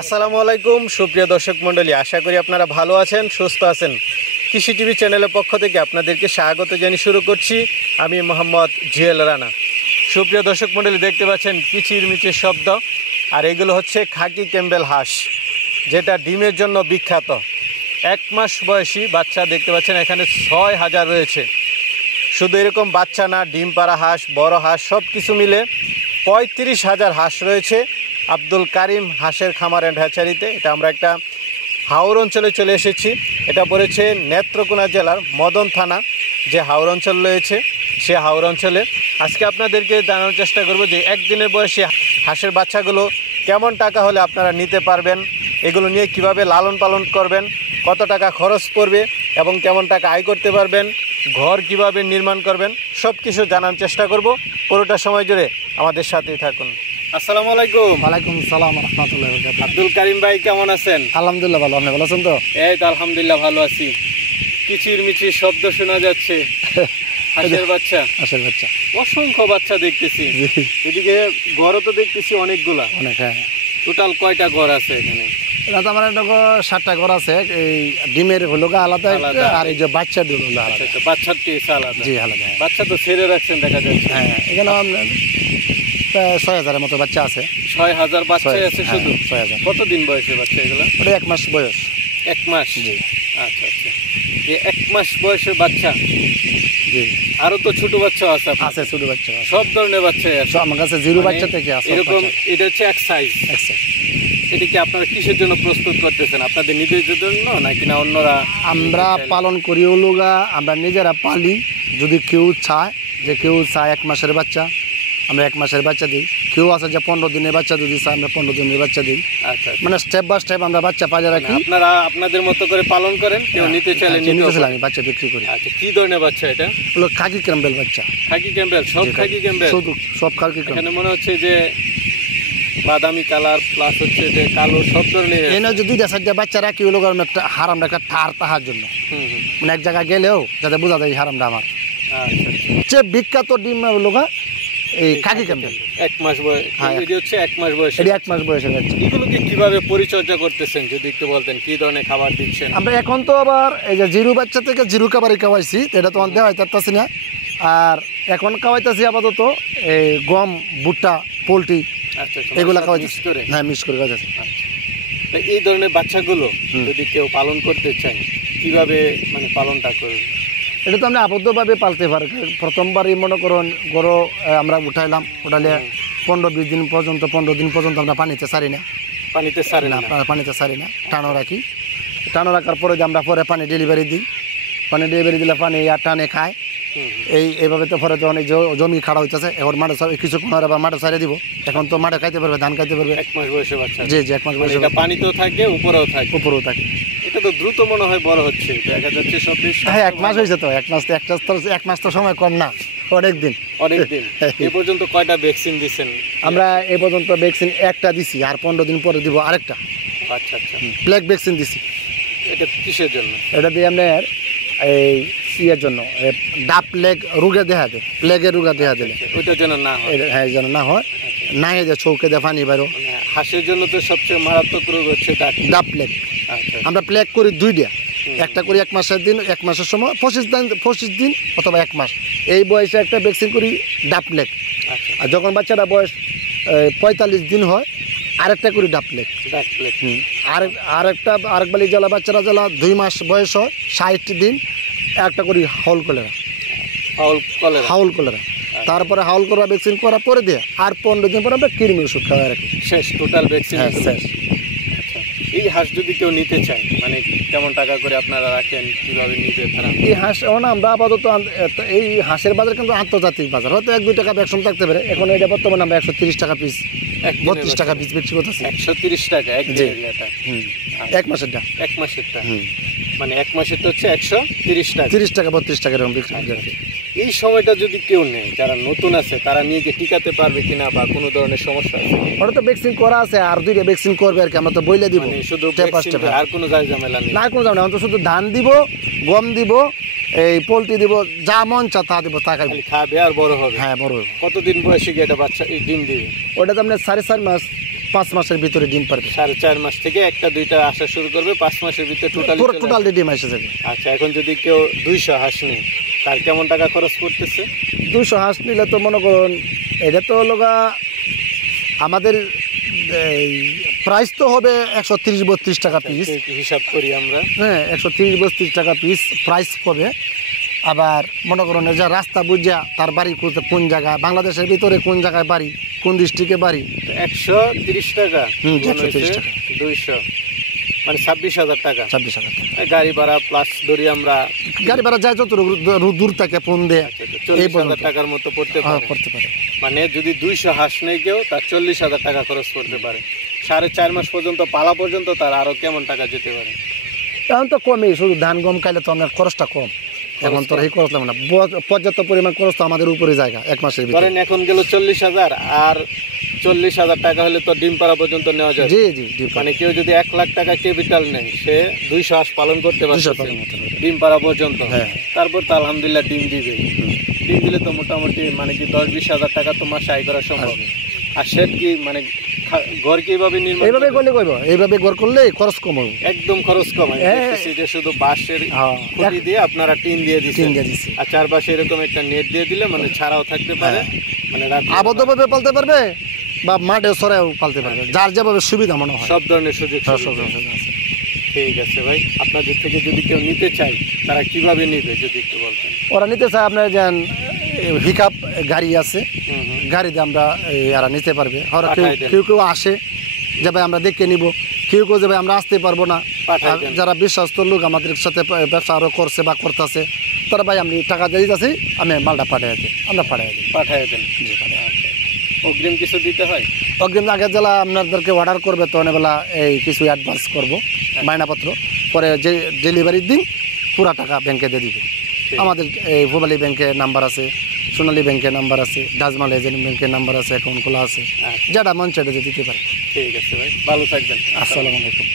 আসসালামু আলাইকুম সুপ্রিয় দর্শক মণ্ডলী, আশা করি আপনারা ভালো আছেন, সুস্থ আছেন। কৃষি টিভি চ্যানেলের পক্ষ থেকে আপনাদেরকে স্বাগত জানিয়ে শুরু করছি আমি মোহাম্মদ জুয়েল রানা। সুপ্রিয় দর্শক মণ্ডলী, দেখতে পাচ্ছেন কিচিরমিচির শব্দ, আর এগুলো হচ্ছে খাকি ক্যাম্বেল হাঁস, যেটা ডিমের জন্য বিখ্যাত। 1 মাস বয়সী বাচ্চা দেখতে পাচ্ছেন এখানে 6000 রয়েছে। শুধু এরকম বাচ্চা না, ডিম পাড়া হাঁস, বড় হাঁস সব কিছু মিলে 35,000 হাঁস রয়েছে আব্দুল কারিম হাঁসের খামার অ্যান্ড হ্যাচারিতে। এটা আমরা একটা হাওর অঞ্চলে চলে এসেছি। এটা পড়েছে নেত্রকোনা জেলার মদন থানা, যে হাওর অঞ্চল রয়েছে সে হাওর অঞ্চলে। আজকে আপনাদেরকে জানানোর চেষ্টা করব যে একদিনের বয়সী হাঁসের বাচ্চাগুলো কেমন টাকা হলে আপনারা নিতে পারবেন, এগুলো নিয়ে কিভাবে লালন পালন করবেন, কত টাকা খরচ পড়বে এবং কেমন টাকা আয় করতে পারবেন, ঘর কিভাবে নির্মাণ করবেন, সব কিছু জানার চেষ্টা করব। পুরোটা সময় জুড়ে আমাদের সাথেই থাকুন। আসসালামু আলাইকুম। ওয়ালাইকুম সালাম রহমতুল্লাহ। আব্দুল কারিম ভাই কেমন আছেন? আলহামদুলিল্লাহ ভালো, আপনি ভালো আছেন তো? এই তো আলহামদুলিল্লাহ ভালো আছি। কিচিরমিচির শব্দ শোনা যাচ্ছে, হাঁসের বাচ্চা। হাঁসের বাচ্চা, অসংখ্য বাচ্চা দেখতেছি। এদিকে ঘরও তো দেখতেছি অনেকগুলা। অনেক, হ্যাঁ। টোটাল কয়টা ঘর আছে এখানে? এটা তো আমার 7টা ঘর আছে। এই ডিমের হলো আলাদা একটা, আর এই যে বাচ্চা দুটো হলো আলাদা। আচ্ছা, বাচ্চার টেস্ট আলাদা। জি, আলাদা। বাচ্চা তো ছেড়ে রাখছেন দেখা যাচ্ছে। হ্যাঁ, এখানে প্রায় 6000-এর মতো বাচ্চা আছে। 6000 বাচ্চা আছে শুধু? 6000। কতদিন বয়সের বাচ্চা এগুলো? ওটা 1 মাস বয়স। 1 মাস? জি। আচ্ছা আচ্ছা, এই 1 মাস বয়সের বাচ্চা। জি, আরো তো ছোট বাচ্চা আছে? আছে ছোট বাচ্চা আছে, সব ধরনের বাচ্চা আছে আমার কাছে। জিরো বাচ্চা থেকে আছে এরকম। এটা হচ্ছে এক সাইজ। এটা কি আপনারা কিসের জন্য প্রস্তুত করতেছেন? আপনাদের নিজেদের জন্য নাকি না অন্যরা? আমরা পালন করি ওলুগা, আমরা নিজেরা পালি। যদি কেউ চায়, যে কেউ চায় 1 মাসের বাচ্চা, আমরা 1 মাসের বাচ্চা দিই। কেউ আছে যে 15 দিনের বাচ্চা যদি চায়, আমরা 15 দিনের বাচ্চা দিই। আচ্ছা, মানে স্টেপ বাই স্টেপ আমরা বাচ্চা পাজা রাখি। আপনারা আপনাদের মতো করে পালন করেন, কেউ নিতে চাইলে নিতে পারে। আমি বাচ্চা বিক্রি করি। আচ্ছা, কি ধরনের বাচ্চা এটা? হলো খাকি ক্যাম্বেল বাচ্চা। খাকি ক্যাম্বেল? সব খাকি ক্যাম্বেল? সব খাকি ক্যাম্বেল। এখানে মনে হচ্ছে যে বাদামি কালার প্লাস হচ্ছে যে কালো, সব ধরনের। এনে যদি 2-4টা বাচ্চা রাখি হলো একটা হারামটা একটা ঠার তাহার জন্য। মানে এক জায়গায় গেলেও যাতে বোঝা যায় হারামটা আমার। আচ্ছা, বিখ্যাত ডিম হলো এই খাকি ক্যাম্বেল। 1 মাস বয়স। এটা হচ্ছে 1 মাস বয়স। এটা 1 মাস বয়সের বাচ্চা। এগুলোকে কিভাবে পরিচর্যা করতেছেন যদি একটু বলতেন? কি ধরনের খাবার দিচ্ছেন? আমরা এখন তো আবার এই যে জিরো বাচ্চা থেকে জিরো খাবারই খাওয়াইছি, এটা তো দেওয়া হইতেছি না। আর এখন খাওয়াইতেছি আপাতত এই গম, ভুট্টা, পোলট্রি, এগুলা খাওয়াইতেছি। হ্যাঁ, মিক্স করে খাওয়াইতেছি। এই ধরনের বাচ্চাগুলো যদি কেউ পালন করতে চায়, কিভাবে মানে পালনটা করবে? এটা তো আমরা আবদ্ধভাবে পালতে পারি। প্রথমবারই মনে করুন গরু আমরা উঠাইলাম, উঠালে 15-20 দিন পর্যন্ত, 15 দিন পর্যন্ত আমরা পানিতে ছাড়ি না। পানিতে ছাড়ি না? পানিতে ছাড়ি না, টানো রাখি। টানো রাখার পরে যে আমরা পরে পানি ডেলিভারি দিই। পানি ডেলিভারি দিলে পানি আর টানে খায়। এইভাবে তো পরে তো অনেক জমি খাড়া হইতেছে। এখন মাঠে কিছুক্ষণ আবার মাঠে ছাড়িয়ে দিব। এখন তো মাঠে খাইতে পারবে, ধান খাইতে পারবে। 1 মাস বয়সে বাচ্চা? জি জি, 1 মাস বয়সে। পানিতেও থাকে, উপরেও থাকে? উপরেও থাকে। এটা তো দ্রুত মনে হয় বড় হচ্ছে, দেখা যাচ্ছে সব। হ্যাঁ, 1 মাস হয়েছে তো। 1 মাস তো সময় কম না, অনেকদিন। এ পর্যন্ত কয়টা ভ্যাকসিন দিচ্ছেন? আমরা এ পর্যন্ত ভ্যাকসিন একটা দিছি, আর 15 দিন পরে দিব আরেকটা। আচ্ছা আচ্ছা, প্লেগ ভ্যাকসিন দিছি। এটা কিসের জন্য? এটা দিয়ে আপনার এই ইয়ের জন্য, ডাব প্লেগ রোগে দেখা দেয়, প্লেগের রোগা দেখা দিলে ওইটার জন্য না হয়। হ্যাঁ, যেন না হয়, না হয় যে চৌকে দিয়ে পানি বাইরো। হাঁসের জন্য তো সবচেয়ে মারাত্মক রোগ হচ্ছে ডাব প্লেগ। আমরা প্লেগ করি 2টা, একটা করি 1 মাসের দিন, 1 মাসের সময় 25 দিন অথবা 1 মাস। এই বয়সে একটা ভ্যাকসিন করি ডাব প্লেগ। আর যখন বাচ্চাটা বয়স 45 দিন হয়, আরেকটা করি ডাব প্লেগ। আরেকবারই জ্বালা বাচ্চারা জ্বালা 2 মাস বয়স হয়, 60 দিন, একটা করি হাউল কলেরা। হাউল কলেরা। তারপরে হাউল কলেরা ভ্যাকসিন করার পরে দিয়ে আর 15 দিন পরে আমরা কৃমি ওষুধ খাওয়া রাখি। শেষ টোটাল ভ্যাকসিন? হ্যাঁ, শেষ। এই হাঁস যদি কেউ নিতে চায়, মানে কেমন টাকা করে আপনারা রাখেন, কিভাবে নিতে? এই হাঁস এখন আমরা আপাতত এই হাঁসের বাজার কিন্তু আন্তর্জাতিক বাজার, হয়তো 1-2 টাকা ব্যাকসম থাকতে পারে। এখন এটা বর্তমানে আমরা 130 টাকা পিস, 32 টাকা পিস বিক্রি করতেছি। 130 টাকা এক দিনের? 1 মাসেরটা? 1 মাসেরটা মানে 1 মাসেরটা হচ্ছে 130 টাকা। 30 টাকা 32 টাকা এরকম বিক্রি করতে। এই সময়টা যদি কেউ নেয়, যারা নতুন আছে, তারা নিয়ে কি টিকাতে পারবে কিনা বা কোনো ধরনের সমস্যা আছে? ওটা তো ভ্যাকসিন করা আছে, আর 2টা ভ্যাকসিন করবে আর কি। আমরা তো বইলে দিব শুধু, আর কোনো ঝামেলা নেই? না, কোনো ঝামেলা। তো শুধু ধান দিব, গম দিব, এই পোলট্রি দিব, যা মন চা তা দিব, তা খাবে আর বড় হবে। হ্যাঁ, বড় হবে। কতদিন বয়সে গিয়ে এটা বাচ্চা ডিম দিবে? ওটা তো আপনার 4.5 মাস 5 মাসের ভিতরে ডিম পারবে। 4.5 মাস থেকে একটা দুইটা আসা শুরু করবে, 5 মাসের ভিতরে টোটালি ডিম এসে যাবে। আচ্ছা, এখন যদি কেউ 200 হাঁস নেয় তার কেমন টাকা খরচ করতেছে? 200 হাঁস নিলে তো মনে করুন এটা তো লগা আমাদের প্রাইস তো হবে 130-32 টাকা পিস, হিসাব করি আমরা। হ্যাঁ, 130-32 টাকা পিস প্রাইস হবে। আবার মনে করুন যে রাস্তা বুঝা তার বাড়ি কোন জায়গায়, বাংলাদেশের ভিতরে কোন জায়গায় বাড়ি, কোন ডিস্ট্রিক্টে বাড়ি, 130 টাকা। 130 টাকা। 200 মানে 26,000 টাকা। 26,000 টাকা গাড়ি ভাড়া প্লাস ধরি আমরা, গাড়ি ভাড়া যায় যত দূর থেকে ফোন দেয়, এই 40,000 টাকার মতো পড়তে করতে পারে। মানে যদি 200 হাঁস নেই কেউ, তার 40,000 টাকা খরচ করতে পারে। 4.5 মাস পর্যন্ত পালা পর্যন্ত তার আরো কেমন টাকা যেতে পারে? এখন তো কমই, শুধু ধান গম খাইলে তো আপনার খরচটা কম। এখন তো এই খরচ লাগবে না, পর্যাপ্ত পরিমাণ খরচ তো আমাদের উপরে জায়গা 1 মাসের ভিতরে। ধরেন এখন গেল 40,000, আর 40,000 টাকা হলে তো ডিম পাড়া পর্যন্ত নেওয়া যায়। জি জি জি, মানে কেউ যদি 1 লাখ টাকা ক্যাপিটাল নেয়, সে 200 হাঁস পালন করতে পারবে 200 পালন করতে পারবে। ডিম পাড়া পর্যন্ত। হ্যাঁ। তারপর তো আলহামদুলিল্লাহ ডিম দিবে। ডিম দিলে তো মোটামুটি মানে কি 10-20 হাজার টাকা তো মাসে আয় করা সম্ভব। আর শেড কি মানে ঘর কিভাবে নির্মাণ? এইভাবে করলে কইব, এইভাবে ঘর করলে খরচ কম হবে, একদম খরচ কম হয়। দেখতেছি যে শুধু বাঁশের খুঁটি দিয়ে আপনারা টিন দিয়ে দিচ্ছেন, আর চারপাশে এরকম একটা নেট দিয়ে দিলে মানে ছাড়াও থাকতে পারে, মানে আবদ্ধভাবে পালতে পারবে বা মাঠে সরাও পালতে পারবে, যার যেভাবে সুবিধা মনে হয়। সব ধরনের সুযোগ সুবিধা আছে। ঠিক আছে ভাই, আপনাদের থেকে যদি কেউ নিতে চায় তারা কিভাবে নেবে যদি একটু বলতেন? ওরা নিতে চায় আপনার যেন পিকআপ গাড়ি আছে, গাড়িতে আমরা এরা নিতে পারবে। ওরা কেউ কেউ আসে যে ভাই আমরা দেখে নিব, কেউ কেউ যে ভাই আমরা আসতে পারবো না, যারা বিশ্বাস্ত লোক আমাদের সাথে ব্যবসা আরও করছে বা করতেছে, তারা ভাই আমি টাকা দিয়ে দিতেছি, আমি মালটা পাঠিয়ে দিই, আমরা পাঠিয়ে দেন। জি, অগ্রিম কিছু দিতে হয়? অগ্রিম আগে জেলা আপনাদেরকে অর্ডার করবে তো অনেকবেলা এই কিছু অ্যাডভান্স করবো মায়নাপত্র, পরে যে ডেলিভারির দিন পুরা টাকা ব্যাংকে দিয়ে দিবে। আমাদের এই ভোবালি ব্যাংকের নাম্বার আছে, সোনালী ব্যাংকের নাম্বার আছে, ডাজমাল এজেন্ট ব্যাংকের নাম্বার আছে, অ্যাকাউন্ট খোলা আছে, যেটা মন চাইলে দিতে পারে। ঠিক আছে ভাই, ভালো থাকবেন। আসসালামু আলাইকুম।